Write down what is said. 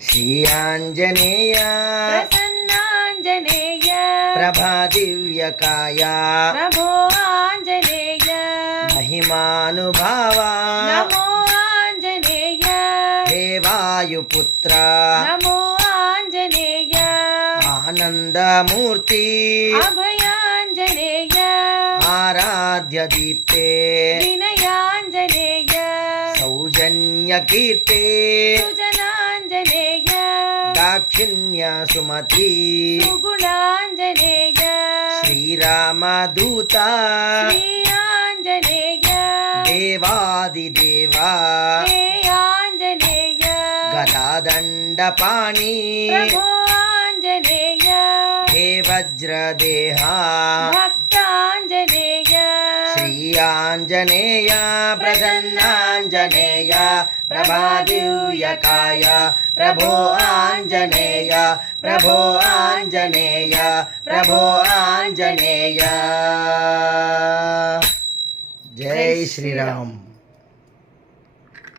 శ్రీ ఆంజనేయ ప్రసన్నాంజనేయ ప్రభా దివ్యకాయ ప్రభో ఆంజనేయ మహిమానుభావ నమో ఆంజనేయ హే వాయుపుత్ర నమో ఆంజనేయ ఆనందమూర్తి అభయాంజనేయ ఆరాధ్య దీప్తే వినయాంజనేయ సౌజన్య కీర్తే సుజనాంజనేయ దాక్షిణ్య సుమతి సుగుణాంజనేయ శ్రీరామదూత శ్రీ ఆంజనేయ దేవాదిదేవా హే ఆంజనేయ గదాదండపాణి ప్రభో ఆంజనేయ హే వజ్రదేహ భక్తాంజనేయ శ్రీ ఆంజనేయ ప్రసన్నాంజనేయ ప్రభా దివ్యకాయ ప్రభో ఆంజనేయ ప్రభో ఆంజనేయ ప్రభో ఆంజనేయ జై శ్రీరామ్.